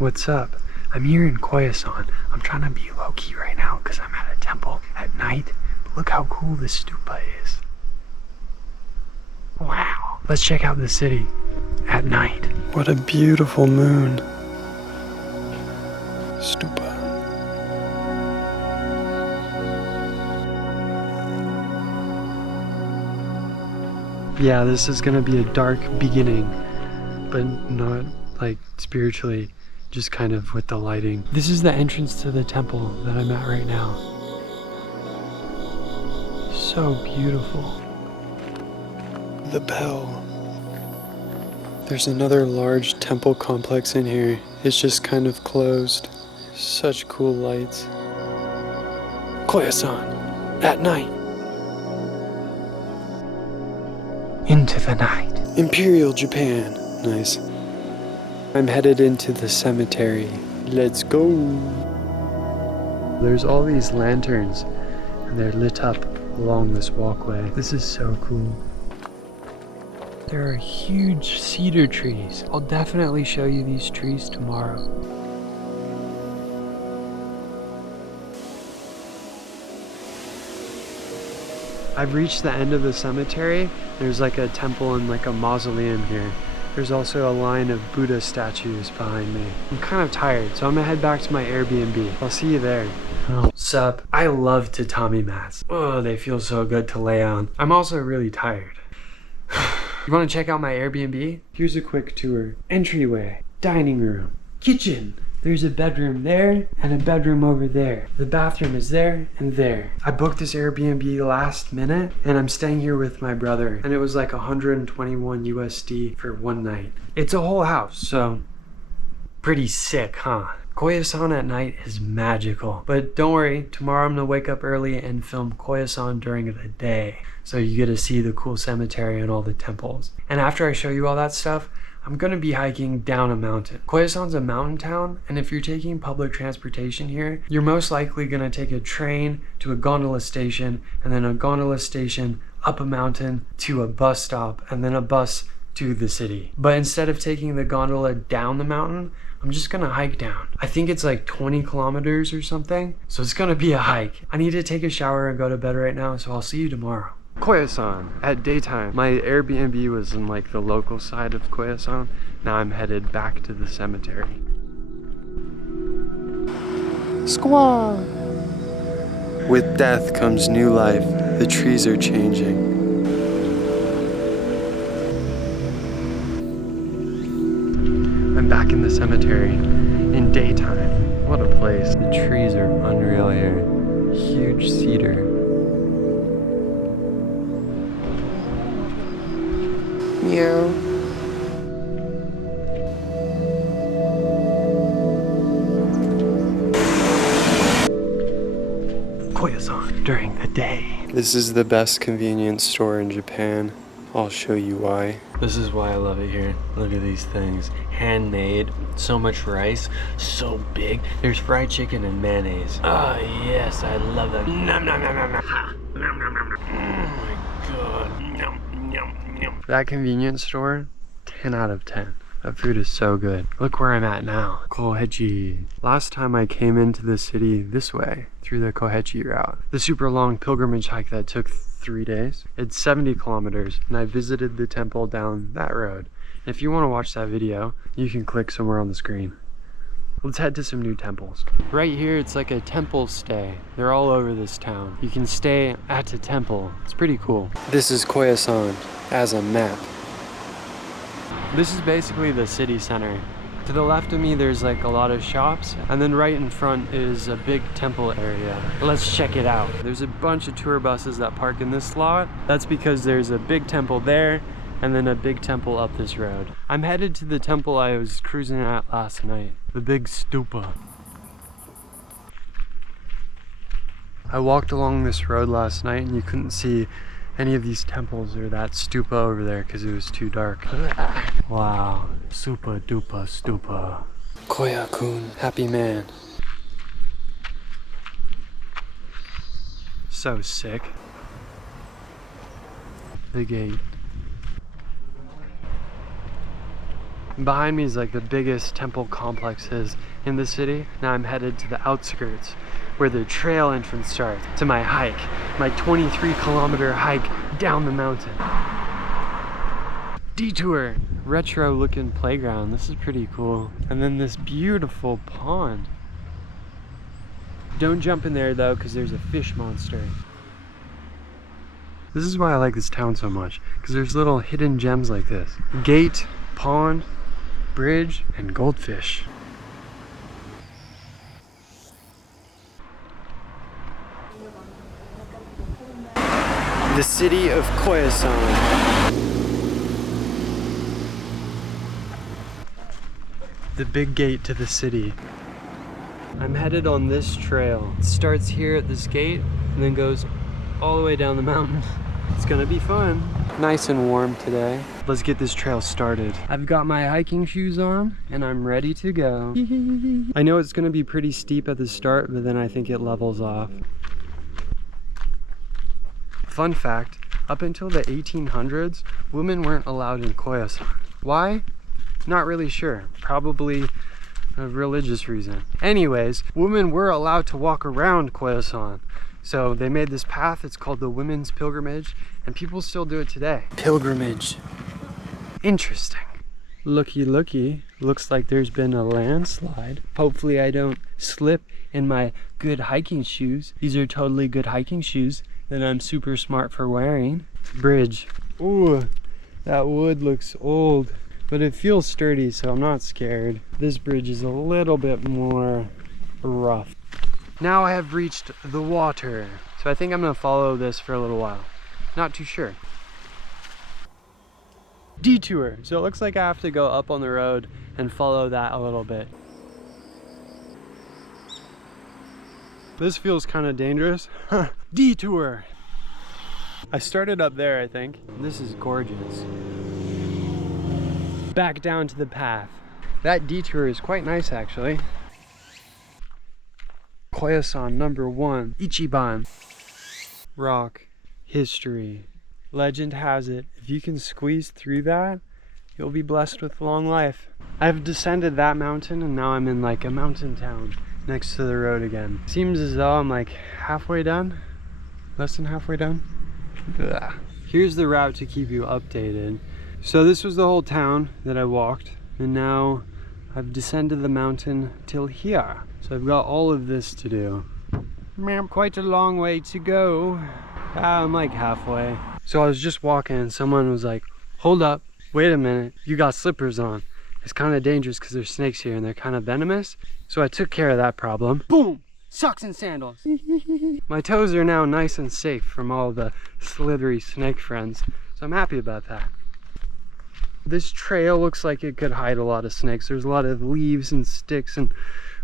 What's up? I'm here in Koyasan. I'm trying to be low-key right now because I'm at a temple at night. But look how cool this stupa is. Wow. Let's check out the city at night. What a beautiful moon. Stupa. Yeah, this is gonna be a dark beginning, but not like spiritually, just kind of with the lighting. This is the entrance to the temple that I'm at right now. So beautiful. The bell. There's another large temple complex in here. It's just kind of closed. Such cool lights. Koyasan, at night. Into the night. Imperial Japan. Nice. I'm headed into the cemetery. Let's go. There's all these lanterns and they're lit up along this walkway. This is so cool. There are huge cedar trees. I'll definitely show you these trees tomorrow. I've reached the end of the cemetery. There's like a temple and like a mausoleum here. There's also a line of Buddha statues behind me. I'm kind of tired, so I'm gonna head back to my Airbnb. I'll see you there. Sup? I love tatami mats. Oh, they feel so good to lay on. I'm also really tired. You wanna check out my Airbnb? Here's a quick tour. Entryway, dining room, kitchen. There's a bedroom there and a bedroom over there. The bathroom is there and there. I booked this Airbnb last minute and I'm staying here with my brother and it was like 121 USD for one night. It's a whole house, so pretty sick, huh? Koyasan at night is magical. But don't worry, tomorrow I'm gonna wake up early and film Koyasan during the day. So you get to see the cool cemetery and all the temples. And after I show you all that stuff, I'm gonna be hiking down a mountain. Koyasan's a mountain town, and if you're taking public transportation here, you're most likely gonna take a train to a gondola station, and then a gondola station up a mountain to a bus stop, and then a bus to the city. But instead of taking the gondola down the mountain, I'm just gonna hike down. I think it's like 20 kilometers or something, so it's gonna be a hike. I need to take a shower and go to bed right now, so I'll see you tomorrow. Koyasan at daytime. My Airbnb was in like the local side of Koyasan. Now I'm headed back to the cemetery. Squaw! With death comes new life. The trees are changing. I'm back in the cemetery in daytime. What a place. The trees are unreal here. Huge cedar. Meow. Koyasan during the day. This is the best convenience store in Japan. I'll show you why. This is why I love it here. Look at these things. Handmade. So much rice. So big. There's fried chicken and mayonnaise. Oh yes, I love that. Nom nom nom nom nom. Nom nom nom nom. Oh my god. Nom nom nom. That convenience store, 10 out of 10. That food is so good. Look where I'm at now. Kohechi. Last time I came into the city this way, through the Kohechi route. The super long pilgrimage hike that took 3 days. It's 70 kilometers, and I visited the temple down that road. If you want to watch that video, you can click somewhere on the screen. Let's head to some new temples. Right here, it's like a temple stay. They're all over this town. You can stay at a temple. It's pretty cool. This is Koyasan as a map. This is basically the city center. To the left of me, there's like a lot of shops, and then right in front is a big temple area. Let's check it out. There's a bunch of tour buses that park in this slot. That's because there's a big temple there, and then a big temple up this road. I'm headed to the temple I was cruising at last night, the big stupa. I walked along this road last night and you couldn't see any of these temples or that stupa over there because it was too dark. Wow, super duper stupa. Koya-kun, happy man. So sick. The gate. Behind me is like the biggest temple complexes in the city. Now I'm headed to the outskirts where the trail entrance starts to my hike, my 23-kilometer hike down the mountain. Detour, retro looking playground. This is pretty cool. And then this beautiful pond. Don't jump in there though, because there's a fish monster. This is why I like this town so much, because there's little hidden gems like this. Gate, pond, bridge, and goldfish. The city of Koyasan. The big gate to the city. I'm headed on this trail. It starts here at this gate and then goes all the way down the mountain. It's gonna be fun. Nice and warm today. Let's get this trail started. I've got my hiking shoes on and I'm ready to go. I know it's gonna be pretty steep at the start, but then I think it levels off. Fun fact, up until the 1800s, women weren't allowed in Koyasan. Why? Not really sure. Probably a religious reason. Anyways, women were allowed to walk around Koyasan. So they made this path, it's called the Women's Pilgrimage, and people still do it today. Pilgrimage. Interesting. Looky looky, looks like there's been a landslide. Hopefully I don't slip in my good hiking shoes. These are totally good hiking shoes that I'm super smart for wearing. Bridge. Ooh, that wood looks old, but it feels sturdy, so I'm not scared. This bridge is a little bit more rough. Now I have reached the water, so I think I'm gonna follow this for a little while. Not too sure. Detour. So it looks like I have to go up on the road and follow that a little bit. This feels kind of dangerous. Detour. I started up there, I think. This is gorgeous. Back down to the path. That detour is quite nice, actually. Koyasan #1, Ichiban. Rock, history. Legend has it, if you can squeeze through that, you'll be blessed with long life. I've descended that mountain and now I'm in like a mountain town next to the road again. Seems as though I'm like halfway done, less than halfway done. Ugh. Here's the route to keep you updated. So this was the whole town that I walked, and now I've descended the mountain till here. So I've got all of this to do. Quite a long way to go. I'm like halfway. So I was just walking and someone was like, hold up, wait a minute, you got slippers on. It's kind of dangerous because there's snakes here and they're kind of venomous. So I took care of that problem. Boom! Socks and sandals. My toes are now nice and safe from all the slithery snake friends. So I'm happy about that. This trail looks like it could hide a lot of snakes. There's a lot of leaves and sticks and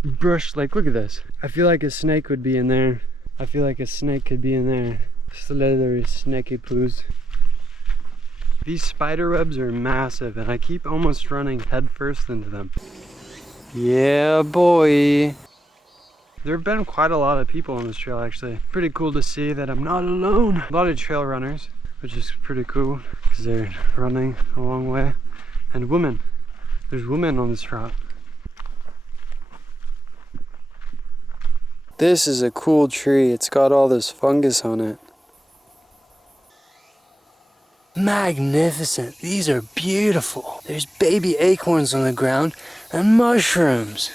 brush. Like, look at this. I feel like a snake would be in there. I feel like a snake could be in there. Slithery snaky poos. These spider webs are massive and I keep almost running head first into them. Yeah, boy. There have been quite a lot of people on this trail, actually. Pretty cool to see that I'm not alone. A lot of trail runners, which is pretty cool because they're running a long way. And women. There's women on this route. This is a cool tree. It's got all this fungus on it. Magnificent. These are beautiful. There's baby acorns on the ground and mushrooms.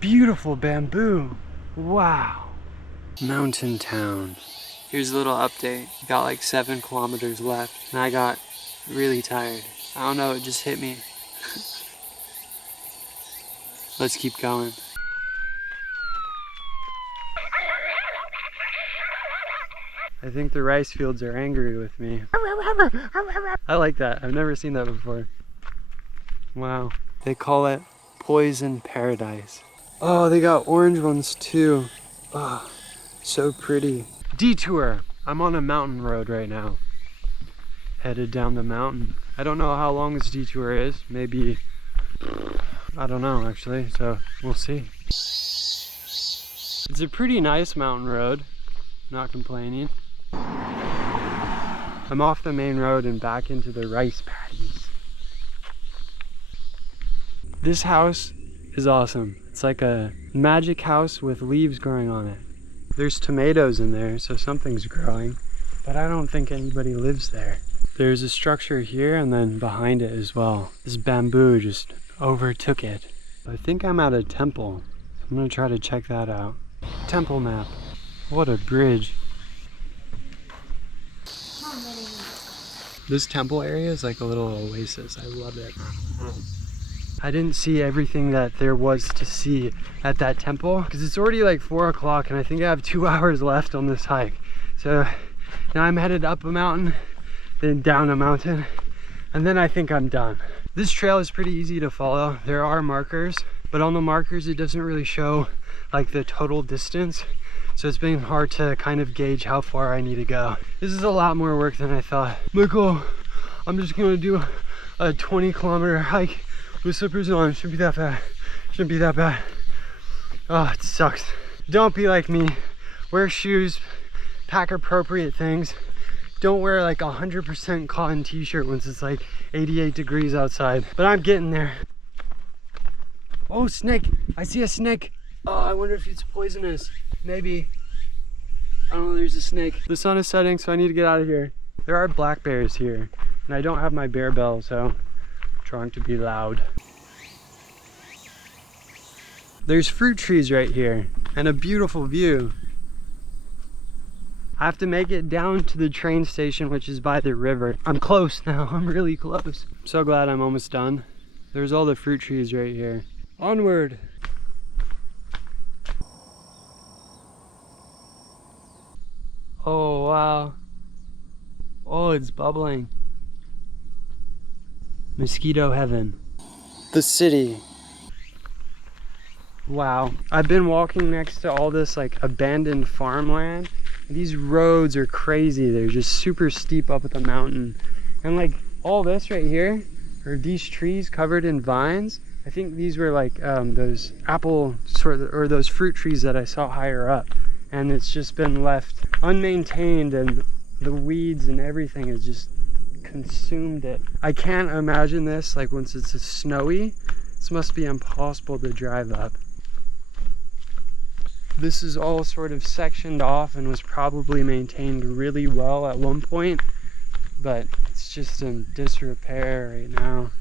Beautiful bamboo. Wow. Mountain town. Here's a little update. Got like 7 kilometers left and I got really tired. I don't know, it just hit me. Let's keep going. I think the rice fields are angry with me. I like that. I've never seen that before. Wow. They call it poison paradise. Oh, they got orange ones too. Oh, so pretty. Detour. I'm on a mountain road right now. Headed down the mountain. I don't know how long this detour is. Maybe, I don't know actually, so we'll see. It's a pretty nice mountain road. Not complaining. I'm off the main road and back into the rice paddies. This house is awesome. It's like a magic house with leaves growing on it. There's tomatoes in there, so something's growing, but I don't think anybody lives there. There's a structure here and then behind it as well. This bamboo just overtook it. I think I'm at a temple. I'm gonna try to check that out. Temple map. What a bridge. This temple area is like a little oasis. I love it. I didn't see everything that there was to see at that temple because it's already like 4 o'clock and I think I have 2 hours left on this hike. So now I'm headed up a mountain, then down a mountain, and then I think I'm done. This trail is pretty easy to follow. There are markers, but on the markers it doesn't really show like the total distance. So it's been hard to kind of gauge how far I need to go. This is a lot more work than I thought. Michael, I'm just gonna do a 20-kilometer hike with slippers on. Shouldn't be that bad. Shouldn't be that bad. Oh, it sucks. Don't be like me. Wear shoes, pack appropriate things. Don't wear like 100% cotton t-shirt once it's like 88 degrees outside. But I'm getting there. Oh, snake. I see a snake. Oh, I wonder if it's poisonous. Maybe. I don't know, there's a snake. The sun is setting, so I need to get out of here. There are black bears here, and I don't have my bear bell, so I'm trying to be loud. There's fruit trees right here, and a beautiful view. I have to make it down to the train station, which is by the river. I'm close now, I'm really close. I'm so glad I'm almost done. There's all the fruit trees right here. Onward! Oh, wow. Oh, it's bubbling. Mosquito heaven. The city. Wow. I've been walking next to all this like abandoned farmland. These roads are crazy. They're just super steep up at the mountain. And like all this right here, or these trees covered in vines, I think these were like those apple or those fruit trees that I saw higher up. And it's just been left unmaintained, and the weeds and everything has just consumed it. I can't imagine this like once it's snowy. This must be impossible to drive up. This is all sort of sectioned off and was probably maintained really well at one point, but it's just in disrepair right now.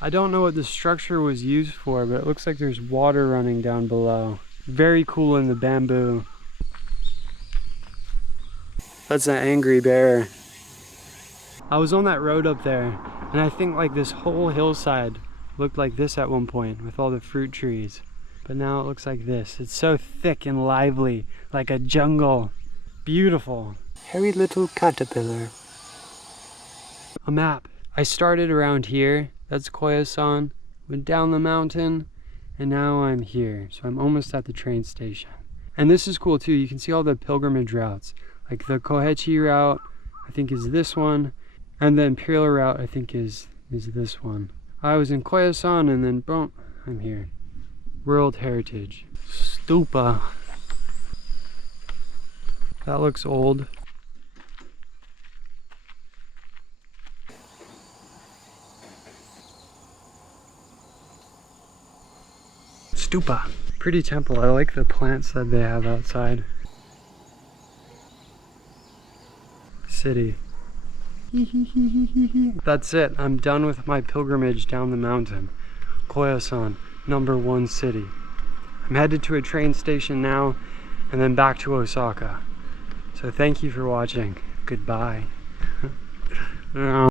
I don't know what the structure was used for, but it looks like there's water running down below. Very cool in the bamboo. That's an angry bear. I was on that road up there, and I think like this whole hillside looked like this at one point with all the fruit trees. But now it looks like this. It's so thick and lively, like a jungle. Beautiful. Hairy little caterpillar. A map. I started around here. That's Koyasan. Went down the mountain, and now I'm here. So I'm almost at the train station. And this is cool too. You can see all the pilgrimage routes. Like the Kohechi route, I think is this one. And the Imperial route, I think is this one. I was in Koyasan and then boom, I'm here. World Heritage. Stupa. That looks old. Stupa. Pretty temple. I like the plants that they have outside. City. That's it. I'm done with my pilgrimage down the mountain. Koyasan, #1 city. I'm headed to a train station now and then back to Osaka. So thank you for watching. Goodbye.